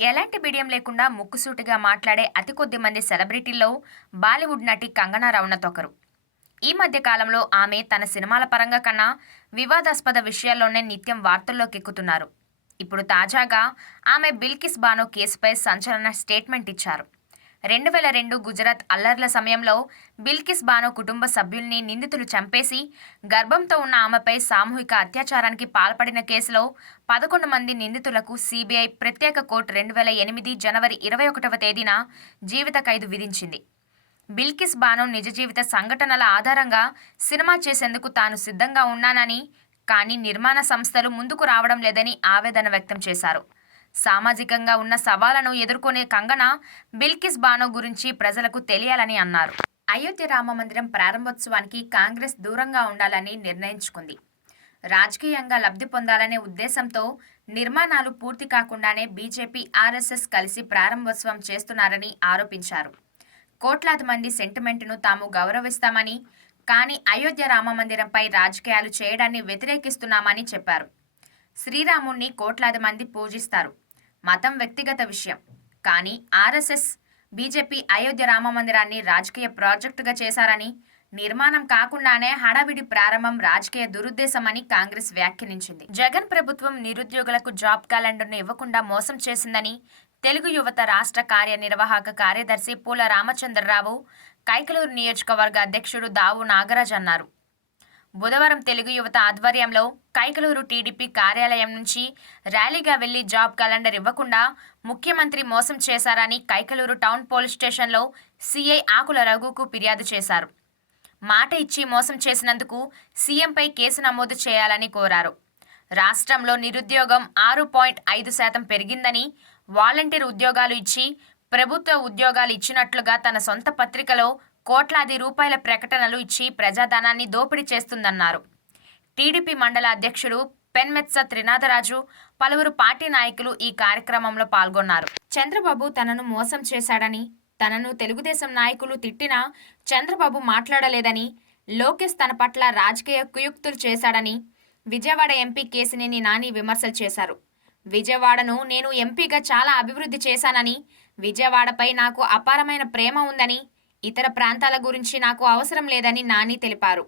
ఎలాంటి బిడియం లేకుండా ముక్కుసూటిగా మాట్లాడే అతి కొద్ది మంది సెలబ్రిటీల్లో బాలీవుడ్ నటి కంగనా రనౌత్ ఒకరు. ఈ మధ్య కాలంలో ఆమె తన సినిమాల పరంగా కన్నా వివాదాస్పద విషయాల్లోనే నిత్యం వార్తల్లోకెక్కుతున్నారు. ఇప్పుడు తాజాగా ఆమె బిల్కిస్ బానో కేసుపై సంచలన స్టేట్మెంట్ ఇచ్చారు. 2002 గుజరాత్ అల్లర్ల సమయంలో బిల్కిస్ బానో కుటుంబ సభ్యుల్ని నిందితులు చంపేసి గర్భంతో ఉన్న ఆమెపై సామూహిక అత్యాచారానికి పాల్పడిన కేసులో 11 మంది నిందితులకు సిబిఐ ప్రత్యేక కోర్టు 2008 జనవరి 21వ తేదీన జీవిత ఖైదు విధించింది. బిల్కిస్ బానో నిజ జీవిత సంఘటనల ఆధారంగా సినిమా చేసేందుకు తాను సిద్ధంగా ఉన్నానని, కానీ నిర్మాణ సంస్థలు ముందుకు రావడం లేదని ఆవేదన వ్యక్తం చేశారు. సామాజికంగా ఉన్న సవాళ్లను ఎదుర్కొనే కంగనా బిల్కిస్ బానో గురించి ప్రజలకు తెలియాలని అన్నారు. అయోధ్య రామమందిరం ప్రారంభోత్సవానికి కాంగ్రెస్ దూరంగా ఉండాలని నిర్ణయించుకుంది. రాజకీయంగా లబ్ధి పొందాలనే ఉద్దేశంతో నిర్మాణాలు పూర్తి కాకుండానే బీజేపీ, ఆర్ఎస్ఎస్ కలిసి ప్రారంభోత్సవం చేస్తున్నారని ఆరోపించారు. కోట్లాది మంది సెంటిమెంట్ను తాము గౌరవిస్తామని, కానీ అయోధ్య రామమందిరంపై రాజకీయాలు చేయడాన్ని వ్యతిరేకిస్తున్నామని చెప్పారు. శ్రీరాముణ్ణి కోట్లాది మంది పూజిస్తారు. మతం వ్యక్తిగత విషయం. కానీ ఆర్ఎస్ఎస్, బీజేపీ అయోధ్య రామమందిరాన్ని రాజకీయ ప్రాజెక్టుగా చేశారని, నిర్మాణం కాకుండానే హడావిడి ప్రారంభం రాజకీయ దురుద్దేశమని కాంగ్రెస్ వ్యాఖ్యానించింది. జగన్ ప్రభుత్వం నిరుద్యోగులకు జాబ్ క్యాలెండర్ను ఇవ్వకుండా మోసం చేసిందని తెలుగు యువత రాష్ట్ర కార్యనిర్వాహక కార్యదర్శి పూల రామచంద్రరావు, కైకలూరు నియోజకవర్గ అధ్యక్షుడు దావు నాగరాజ్ అన్నారు. బుధవారం తెలుగు యువత ఆధ్వర్యంలో కైకలూరు టీడీపీ కార్యాలయం నుంచి ర్యాలీగా వెళ్లి జాబ్ క్యాలెండర్ ఇవ్వకుండా ముఖ్యమంత్రి మోసం చేశారని కైకలూరు టౌన్ పోలీస్ స్టేషన్లో సీఐ ఆకుల రఘుకు ఫిర్యాదు చేశారు. మాట ఇచ్చి మోసం చేసినందుకు సీఎంపై కేసు నమోదు చేయాలని కోరారు. రాష్ట్రంలో నిరుద్యోగం 6.5% పెరిగిందని, వాలంటీర్ ఉద్యోగాలు ఇచ్చి ప్రభుత్వ ఉద్యోగాలు ఇచ్చినట్లుగా తన సొంత పత్రికలో కోట్లాది రూపాయల ప్రకటనలు ఇచ్చి ప్రజాధనాన్ని దోపిడీ చేస్తుందన్నారు. టీడీపీ మండల అధ్యక్షుడు పెన్మెత్స త్రినాథరాజు, పలువురు పార్టీ నాయకులు ఈ కార్యక్రమంలో పాల్గొన్నారు. చంద్రబాబు తనను మోసం చేశాడని, తనను తెలుగుదేశం నాయకులు తిట్టినా చంద్రబాబు మాట్లాడలేదని, లోకేష్ తన పట్ల రాజకీయ కుయుక్తులు చేశాడని విజయవాడ ఎంపీ కేశినేని నాని విమర్శలు చేశారు. విజయవాడను నేను ఎంపీగా చాలా అభివృద్ధి చేశానని, విజయవాడపై నాకు అపారమైన ప్రేమ ఉందని, ఇతర ప్రాంతాల గురించి నాకు అవసరం లేదని నాని తెలిపారు.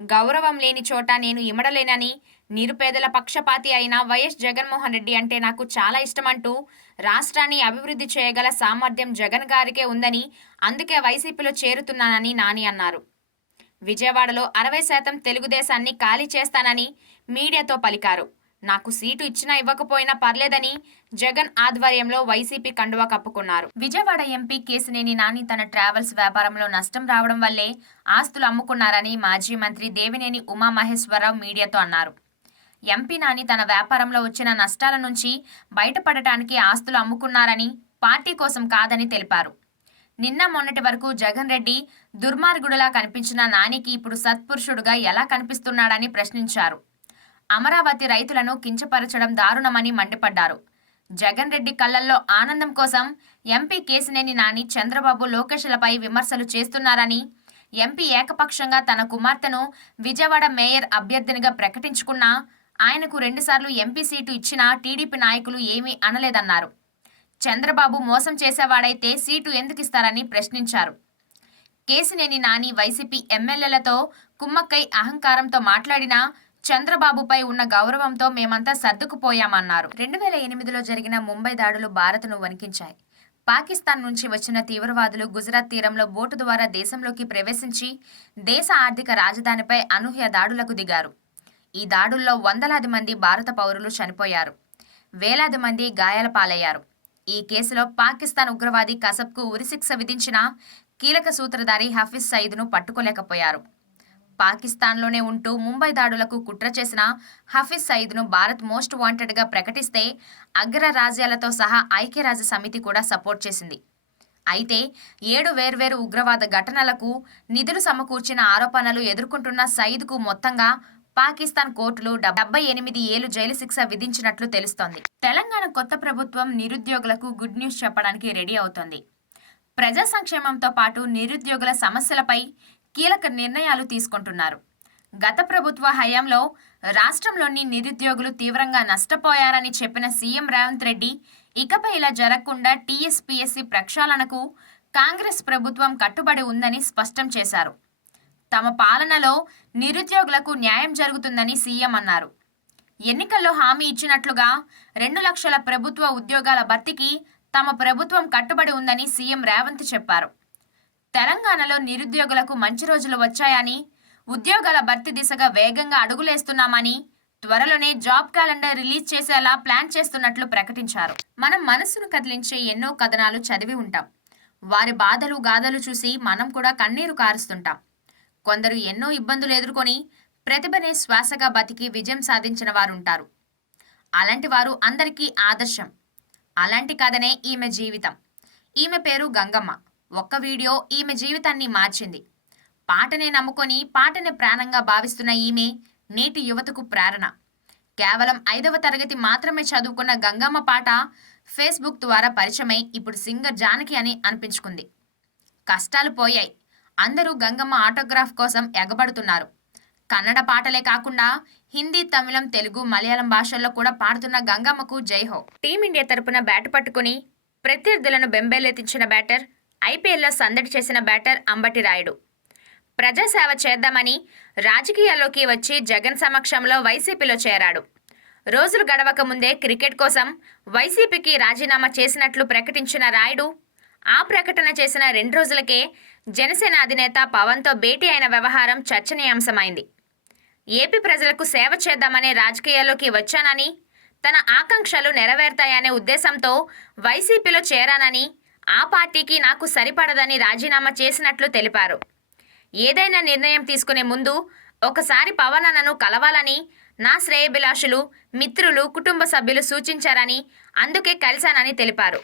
గౌరవం లేని చోట నేను ఇమడలేనని, నిరుపేదల పక్షపాతి అయిన వైఎస్ జగన్మోహన్ రెడ్డి అంటే నాకు చాలా ఇష్టమంటూ, రాష్ట్రాన్ని అభివృద్ధి చేయగల సామర్థ్యం జగన్ గారికే ఉందని, అందుకే వైసీపీలో చేరుతున్నానని నాని అన్నారు. విజయవాడలో 60% తెలుగుదేశాన్ని ఖాళీ చేస్తానని మీడియాతో పలికారు. నాకు సీటు ఇచ్చినా ఇవ్వకపోయినా పర్లేదని జగన్ ఆధ్వర్యంలో వైసీపీ కండువా కప్పుకున్నారు. విజయవాడ ఎంపీ కేశినేని నాని తన ట్రావెల్స్ వ్యాపారంలో నష్టం రావడం వల్లే ఆస్తులు అమ్ముకున్నారని మాజీ మంత్రి దేవినేని ఉమామహేశ్వరరావు మీడియాతో అన్నారు. ఎంపీ నాని తన వ్యాపారంలో వచ్చిన నష్టాల నుంచి బయటపడటానికి ఆస్తులు అమ్ముకున్నారని, పార్టీ కోసం కాదని తెలిపారు. నిన్న మొన్నటి వరకు జగన్ రెడ్డి దుర్మార్గుడులా కనిపించిన నానికి ఇప్పుడు సత్పురుషుడుగా ఎలా కనిపిస్తున్నాడని ప్రశ్నించారు. అమరావతి రైతులను కించపరచడం దారుణమని మండిపడ్డారు. జగన్ రెడ్డి కళ్లల్లో ఆనందం కోసం ఎంపీ కేశినేని నాని చంద్రబాబు, లోకేష్లపై విమర్శలు చేస్తున్నారని, ఎంపీ ఏకపక్షంగా తన కుమార్తెను విజయవాడ మేయర్ అభ్యర్థినిగా ప్రకటించుకున్నా ఆయనకు 2 సార్లు ఎంపీ సీటు ఇచ్చినా టీడీపీ నాయకులు ఏమీ అనలేదన్నారు. చంద్రబాబు మోసం చేసేవాడైతే సీటు ఎందుకిస్తారని ప్రశ్నించారు. కేశినేని నాని వైసీపీ ఎమ్మెల్యేలతో కుమ్మక్కై అహంకారంతో మాట్లాడినా చంద్రబాబుపై ఉన్న గౌరవంతో మేమంతా సర్దుకుపోయామన్నారు. 2008లో జరిగిన ముంబై దాడులు భారత్ను వణికించాయి. పాకిస్తాన్ నుంచి వచ్చిన తీవ్రవాదులు గుజరాత్ తీరంలో బోటు ద్వారా దేశంలోకి ప్రవేశించి దేశ ఆర్థిక రాజధానిపై అనూహ్య దాడులకు దిగారు. ఈ దాడుల్లో వందలాది మంది భారత పౌరులు చనిపోయారు. వేలాది మంది గాయాల పాలయ్యారు. ఈ కేసులో పాకిస్తాన్ ఉగ్రవాది కసబ్కు ఉరిశిక్ష విధించిన కీలక సూత్రధారి హఫీజ్ సయీద్ను పట్టుకోలేకపోయారు. పాకిస్తాన్లోనే ఉంటూ ముంబై దాడులకు కుట్ర చేసిన హఫీజ్ సయీద్ను భారత్ మోస్ట్ వాంటెడ్గా ప్రకటిస్తే అగ్రరాజ్యాలతో సహా ఐక్యరాజ్య సమితి కూడా సపోర్ట్ చేసింది. అయితే 7 వేర్వేరు ఉగ్రవాద ఘటనలకు నిధులు సమకూర్చిన ఆరోపణలు ఎదుర్కొంటున్న సయీద్కు మొత్తంగా పాకిస్తాన్ కోర్టులు 78 ఏళ్లు జైలు శిక్ష విధించినట్లు తెలుస్తోంది. తెలంగాణ కొత్త ప్రభుత్వం నిరుద్యోగులకు గుడ్ న్యూస్ చెప్పడానికి రెడీ అవుతోంది. ప్రజా సంక్షేమంతో పాటు నిరుద్యోగుల సమస్యలపై కీలక నిర్ణయాలు తీసుకుంటున్నారు. గత ప్రభుత్వ హయాంలో రాష్ట్రంలోని నిరుద్యోగులు తీవ్రంగా నష్టపోయారని చెప్పిన సీఎం రేవంత్ రెడ్డి ఇకపై ఇలా జరగకుండా టీఎస్పీఎస్సీ ప్రక్షాళనకు కాంగ్రెస్ ప్రభుత్వం కట్టుబడి ఉందని స్పష్టం చేశారు. తమ పాలనలో నిరుద్యోగులకు న్యాయం జరుగుతుందని సీఎం అన్నారు. ఎన్నికల్లో హామీ ఇచ్చినట్లుగా 2 లక్షల ప్రభుత్వ ఉద్యోగాల భర్తీకి తమ ప్రభుత్వం కట్టుబడి ఉందని సీఎం రేవంత్ చెప్పారు. తెలంగాణలో నిరుద్యోగులకు మంచి రోజులు వచ్చాయని, ఉద్యోగాల భర్తీ దిశగా వేగంగా అడుగులేస్తున్నామని, త్వరలోనే జాబ్ క్యాలెండర్ రిలీజ్ చేసేలా ప్లాన్ చేస్తున్నట్లు ప్రకటించారు. మనం మనసును కదిలించే ఎన్నో కథనాలు చదివి ఉంటాం. వారి బాధలు గాథలు చూసి మనం కూడా కన్నీరు కారుస్తుంటాం. కొందరు ఎన్నో ఇబ్బందులు ఎదుర్కొని ప్రతిభనే శ్వాసగా బతికి విజయం సాధించిన వారుంటారు. అలాంటి వారు అందరికీ ఆదర్శం. అలాంటి కథనే ఈమె జీవితం. ఈమె పేరు గంగమ్మ. ఒక్క వీడియో ఈమె జీవితాన్ని మార్చింది. పాటనే నమ్ముకొని పాటనే ప్రాణంగా భావిస్తున్న ఈమె నేటి యువతకు ప్రేరణ. కేవలం 5వ తరగతి మాత్రమే చదువుకున్న గంగమ్మ పాట ఫేస్బుక్ ద్వారా పరిచయమై ఇప్పుడు సింగర్ జానకి అని అనిపించుకుంది. కష్టాలు పోయాయి. అందరూ గంగమ్మ ఆటోగ్రాఫ్ కోసం ఎగబడుతున్నారు. కన్నడ పాటలే కాకుండా హిందీ, తమిళం, తెలుగు, మలయాళం భాషల్లో కూడా పాడుతున్న గంగమ్మకు జైహో. టీమిండియా తరపున బ్యాట్ పట్టుకుని ప్రత్యర్థులను బెంబేలెత్తించిన బ్యాటర్, ఐపీఎల్లో సందడి చేసిన బ్యాటర్ అంబటి రాయుడు. ప్రజాసేవ చేద్దామని రాజకీయాల్లోకి వచ్చి జగన్ సమక్షంలో వైసీపీలో చేరాడు. రోజులు గడవక ముందే క్రికెట్ కోసం వైసీపీకి రాజీనామా చేసినట్లు ప్రకటించిన రాయుడు ఆ ప్రకటన చేసిన 2 రోజులకే జనసేన అధినేత పవన్తో భేటీ అయిన వ్యవహారం చర్చనీయాంశమైంది. ఏపీ ప్రజలకు సేవ చేద్దామనే రాజకీయాల్లోకి వచ్చానని, తన ఆకాంక్షలు నెరవేరుతాయనే ఉద్దేశంతో వైసీపీలో చేరానని, ఆ పార్టీకి నాకు సరిపడదని రాజీనామా చేసినట్లు తెలిపారు. ఏదైనా నిర్ణయం తీసుకునే ముందు ఒకసారి పవన్ అన్నను కలవాలని నా శ్రేయభిలాషులు, మిత్రులు, కుటుంబ సభ్యులు సూచించారని, అందుకే కలిశానని తెలిపారు.